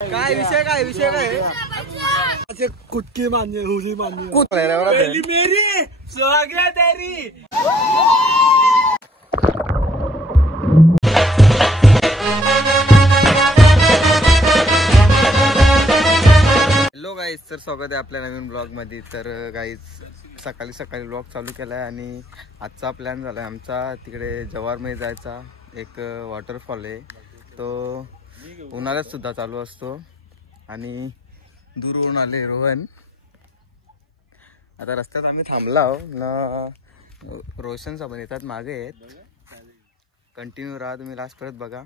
काय विषय काय कुटकी मान्य हुरी मान्य मेरी स्वागत तेरी। हॅलो गाईज, तर स्वागत आहे आपल्या नवीन ब्लॉग मध्ये। तर गाईज सकाळी सकाळी ब्लॉग चालू केलाय आणि आजचा प्लॅन झालाय आमचा तिकडे जव्हारमध्ये जायचा। एक वॉटरफॉल आहे तो उन्हाळ्यात सुद्धा चालू असतो आणि दूरवरून आले रोहन। आता रस्त्यात आम्ही थांबलाव ना, रोशन साबण येतात मागे आहेत। कंटिन्यू राहा तुम्ही लास्ट परत बघा।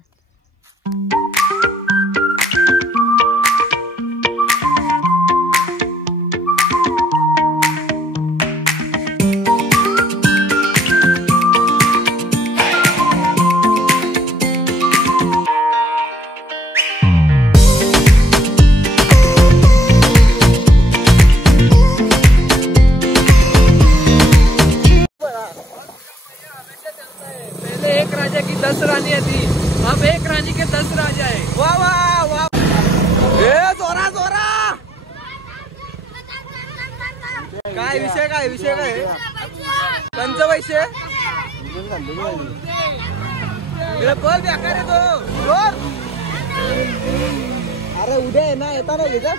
एक राजा की 10 रानियां थी, अब एक रानी के 10 राजा है। वाह वाह वाह, जोरा जोरा। काय विषय पंच पैसे बोल बेकार आहे तो बोल। अरे उद्या आहे ना, येता ना घेता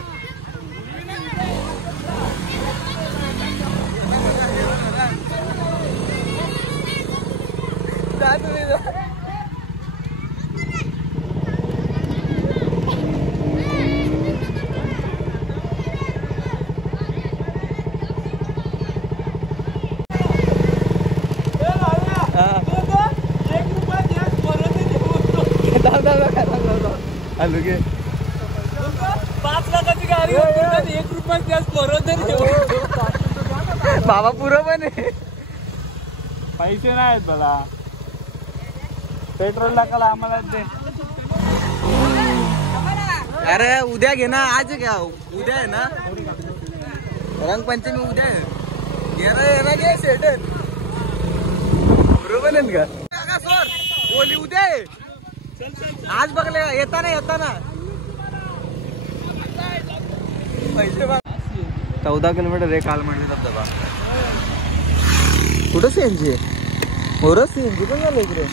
आलू गे 5 लाखाची गाडी 1 रुपया गॅस बाबा पुरं पण आहे, पैसे नाहीत मला। पेट्रोल टाकायला आम्हाला दे। अरे उद्या घे ना, आज घ्या। उद्या आहे ना रंगपंचमी, उद्या आहे घे शेट बरोबर आहे का सर? बोली उद्या आहे, आज बघले येताना पैसे 14 किलोमीटर आहे कालमंडी धबधबा। कुठं सीएनजी सीएनजी पण झालं इकडे।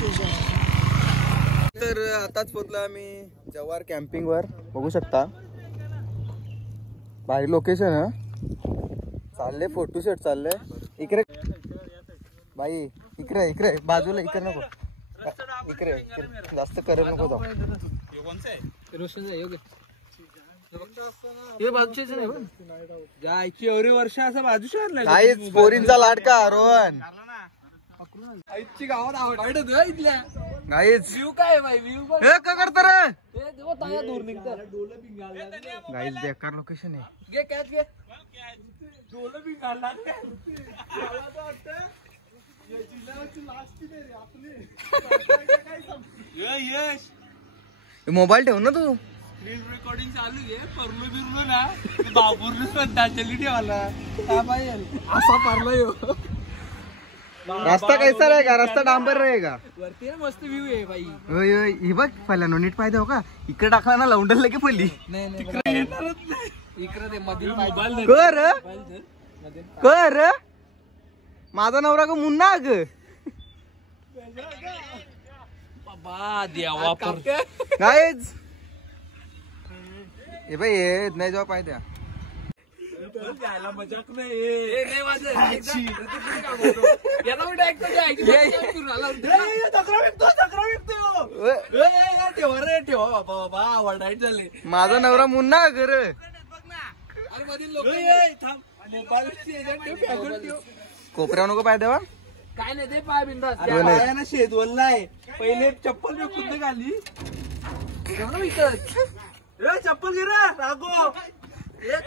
तर आताच पोहोचलो आम्ही जव्हार कॅम्पिंग वर, बघू शकता भारी लोकेशन आहे। चालले फोटो शूट चालले इकडे बाई, इकडे बाजूला, इकडे नको, इकडे जास्त करे नको जाऊ। जायची एवढी वर्ष असं बाजूशी आणलं काहीच पोरींचा लाडका रोहन आईची गावात आवडत इथल्या गाईच व्ह्यू काय बाई, व्ह्यू हे का करतं रे दूर निघतं। गाईच बेकार लोकेशन आहे। घे कॅच घे, डोलं बिंगाला मोबाईल ठेव ना तू, रेकॉर्डिंग चालू आहे। परलो बिरलो ना बाबूरने स्वतः चली ठेवाला असा पारला यो। रास्ता कैसा रहेगा? रास्ता डांबर रहेगा। वरती मस्त व्ह्यू आहे बाई। ही बघ पहिला नीट पाहिजे हो का, इकडे टाकला ना लावून की पहिली इकडे ते मध्ये मोबाईल कर माझा नवरा का मुन्ना ग बाबा देवा गाईज हे बाई येत नाही जेव्हा पाहिजे मजाक नाही ठेवा बाबा वडाईट झाले। माझा नवरा मुन्ना घर कोपऱ्या नको पाय देवा काय नाही ते पाय बिंदा शेदवल नाही। पहिले चप्पल मी खुद घाली चप्पल घे रे रागो,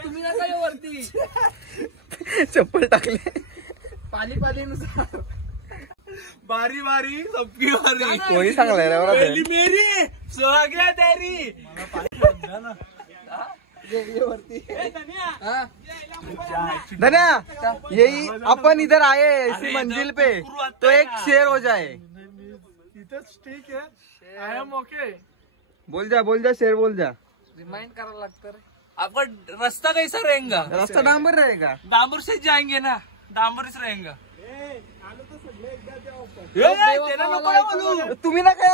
तुम्ही ना काय वरती चप्पल टाकले पाणी नुसार बारी बारी सबकी बारी। कोणी सांगलाय मेरी स्वागत तेरी धन्या यही अपन इधर आए इसी मंजिल पे तो एक शेर हो जाए। ठीक है आई एम ओके। बोल जा शेर बोल जा। रिमाइंड करायला लागतं रे. आपण रास्ता कैसा रहेगा? रास्ता डांबर रहेगा. डांबर से जाएंगे ना, डांबर से रहेगा. तुम्ही ना काय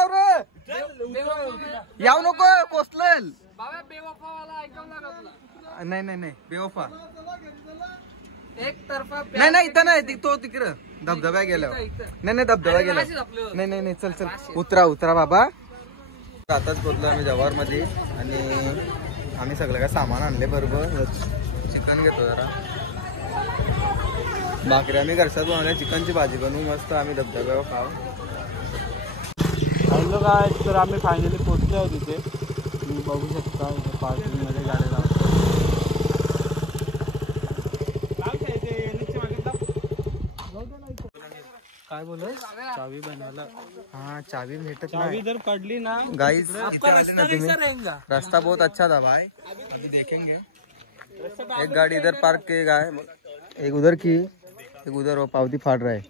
याव नको कोसलल. नाही नाही नाही बेवफा एक तर्फा नाही नाही इथं नाही तो तिकडं धबधब्या गेल्यावर. नाही नाही धबधबा गेला. नाही नाही नाही चल चल उतरा उतरा बाबा. आताच पोहोचलो आम्ही जव्हार मध्ये आणि आम्ही सगळं काय सामान आणले बरोबर. चिकन घेतो जरा. भाकरी आम्ही घरच्यात बनवल्या. चिकनची भाजी बनवू मस्त. आम्ही धबधब्यावर खाऊ. हॅलो काय तर आम्ही फायनली पोहोचलो आहोत तिथे. तुम्ही बघू शकता इथे पार्किंग मध्ये गाडी लावतो. काय बोल चावी बनवायला. हाँ चाबी भेटत चावी जर पडली ना गाइस. रास्ता बहुत अच्छा था भाई. अभी देखेंगे. एक गाड़ी इधर पार्क किया है, एक उधर की, एक उधर. वो पावती फाड़ रहा है.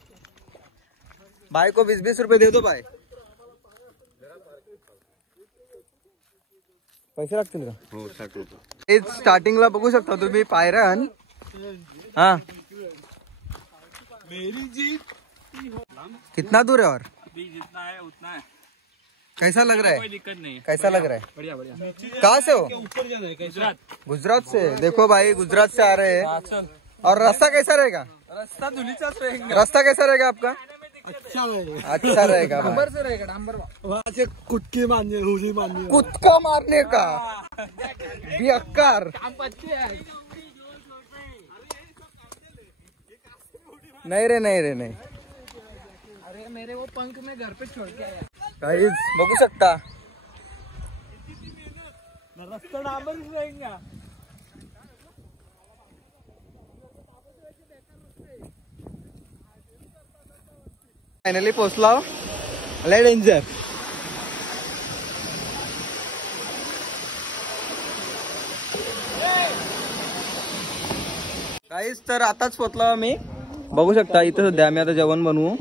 भाई को 20-20 रुपए दे दो भाई. पैसे लागतील का? हो 60 रुपये. स्टार्टिंगला बघू शकता तुम्ही पायऱ्यान. हाँ मेरी जीप कितना दूर है और अभी जितना है उतना है. कैसा लग रहा है? कोई दिक्कत नहीं है. कैसा लग रहा है? बढ़िया बढ़िया. कहाँ से हो? ऊपर जाना है. गुजरात. गुजरात से. देखो भाई गुजरात से आ रहे हैं. और रास्ता कैसा रहेगा? रास्ता धुलीचाच रहेगा. रास्ता कैसा रहेगा आपका? अच्छा रहेगा. अच्छा रहेगा भाई. से रहेगा डांबर. वहाँ से कुटके मारने हुरी मारने. कुत्ता मारने का बियक्कार. नहीं रे नहीं रे नाही. अरे मेरे वो पंख में घर पे छोड़ के आया. गाइस बघू शकता. रास्ता डांबर रहेगा. फायनली पोहोचलो. लय डेंजर. गाइस तर आताच पोहोचलो आम्ही. बघू शकता इथं सध्या आम्ही आता जेवण बनवू.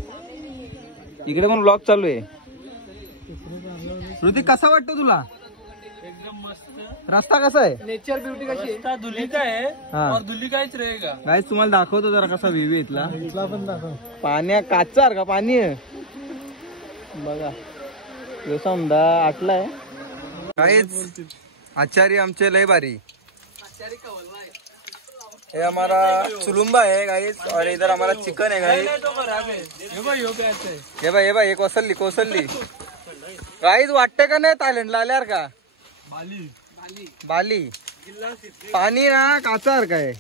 इकडे पण ब्लॉग चालू आहे. ऋतिक कसा वाटतो तुला? एकदम मस्त. रस्ता कसा आहे? नेचर ब्यूटी कशी. रास्ता धुली का है हाँ. और धुली काहीच रहेगा. गाइस तुम्हाला दाखवतो जरा कसा व्ह्यू इथला. पाण्या काचार का पाणी आहे बघा. यो समजा आटलाय. गाइस आचारी आमचे लय भारी. ये हमारा चुलुम्बा है गाइस. और इधर हमारा चिकन है गाइस. ये भाई एक कोसल्ली कोसल्ली. गाइस वाटते का नाही थायलंडला आल्यावर का? बाली पाणी ना काचार काय.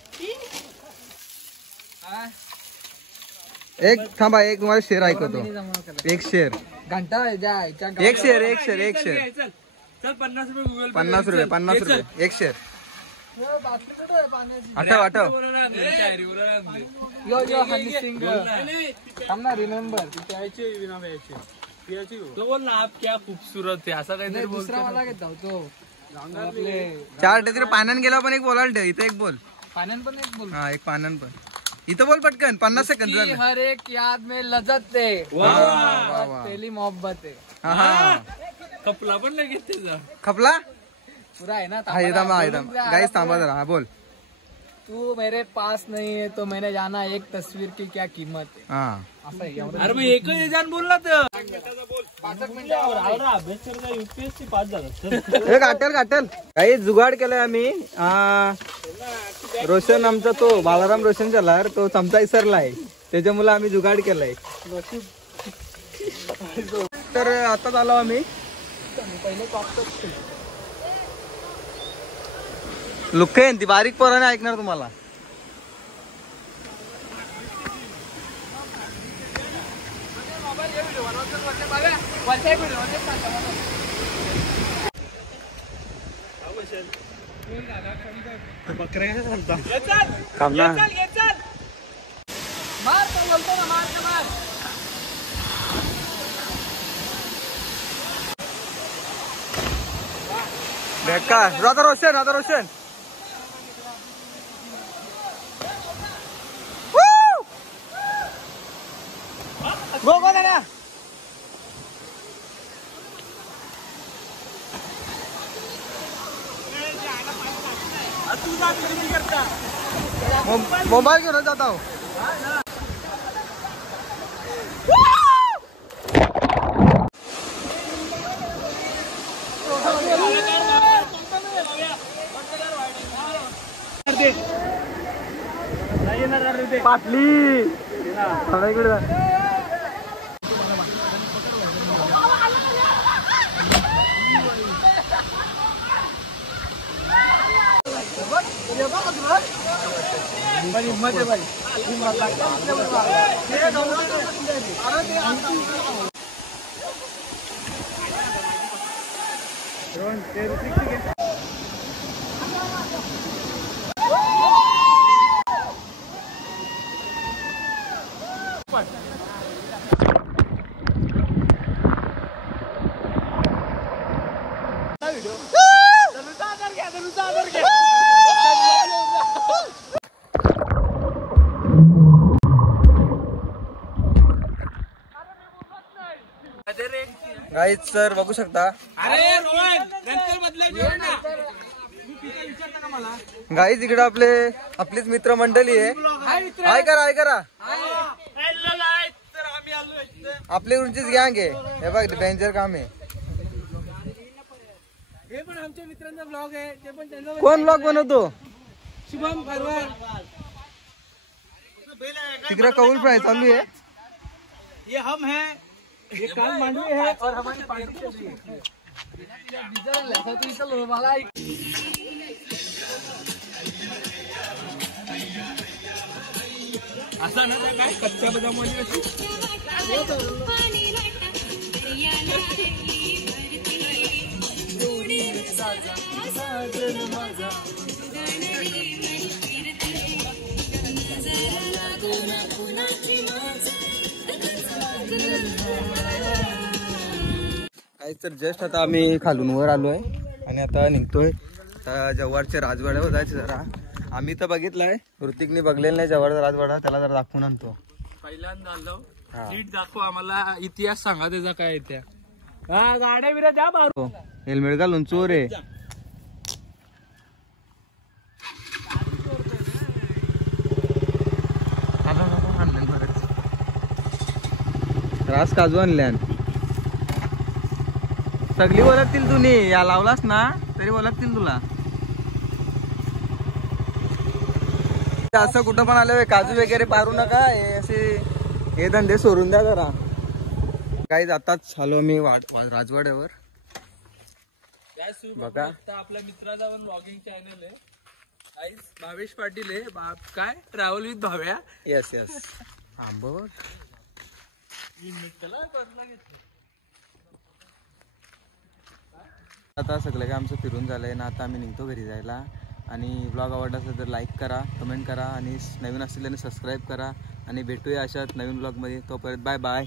एक थांबा एक तुम्हाला शेर ऐकवतो. एक शेर घंटा एक शेर एक शेर एक शेर. चल 50 रुपये गूगल. 50 रुपये एक शेर. आठव आठव. यो हनी सिंग. हमना रिमेंबर तो बोल ना आप क्या खूबसूरत है. असा काहीतरी दुसरा मला घेत तो आपले 4 तिकडे पाण्यान गेला पण एक बोलायला ठेव. इथे एक बोल. पाण्यान पण एक बोल. हा एक पाण्यान पण. इथं बोल पटकन 50 सेकंद झाले. हर एक याद में लज्जत है. पहली मोहब्बत है. हा हा कपला पण लगेच त्याचा खपला. पुरा आहे ना. हा एकदम हा एकदम. गाइस थांबा जरा. हा बोल. तू मेरे पास नहीं है तो मैंने जाना एक तस्वीर की क्या कीमत है. हा असं आहे. अरे मग एकच जाण बोलला तर 5 मिनिटावर अभ्यास करता युपीएससी पास झाला. काटेल काटेल. काही जुगाड केलाय आम्ही. रोशन आमचा तो बालाराम रोशन चलार तो चमचा इसरलाय. त्याच्यामुळे आम्ही जुगाड केलाय. तर आता आलो आम्ही. लुक्के ती बारीक पोराने ऐकणार तुम्हाला. थांब ना. मार तो बोलतो ना. मार. बेकार. राधा रोशन गो ना. मोबाईल घेऊन जाता हो. पाटली इकडे गाईज सर बघू शकता. गाईज इकडे आपलीच मित्र मंडळी आहे. हाय करा आपली उंचीच गँग आहे. हे बघ डेंजर काम आहे. हे पण आमच्या मित्रांचा ब्लॉग आहे. ते पण त्यांचा कोण ब्लॉग बनवतो? शुभम परवार. तिकडे कौल प्राय चालू आहे. ये हम हैं, ये काल मांडवी है और हमारी पार्टी चल रही है. असं ना काय कच्च्या बदाममध्ये तर जस्ट आता आम्ही खालून वर आलोय आणि आता निघतोय. आता जव्हारच्या राजवाड्यावर जायचं जरा. आम्ही तर बघितलंय, ऋतिकने बघलेलं नाही जव्हारचा राजवाडा. त्याला जरा दाखवून आणतो. पहिल्यांदा आलो. नीट दाखव आम्हाला, इतिहास सांगा त्याचा काय इतिहास. हा गाड्या बिड्या द्या मारू. हेल्मेट घालून चोर आहे. रास काजू आणल्यान सगळी ओळखतील. तुम्ही या लावलास ना तरी ओळखतील तुला. असं कुठं पण आलं काजू वगैरे पारू नका. हे असे हे धंदे सोडून द्या जरा. काही जाताच आलो मी राजवाड्यावर. बघा आपल्या मित्राचा पण ब्लॉगिंग चॅनल आहे. भावेश पाटील आहे. काय ट्रॅव्हल विथ भाव्या. येस आंबट. आता सगळं काय आमचं फिरून झालंय ना. आता आम्ही निघतो घरी जायला. आणि ब्लॉग आवडला असेल तर लाईक करा, कमेंट करा आणि नवीन असेल त्याने सबस्क्राईब करा. आणि भेटूया अशाच नवीन ब्लॉगमध्ये. तोपर्यंत बाय बाय.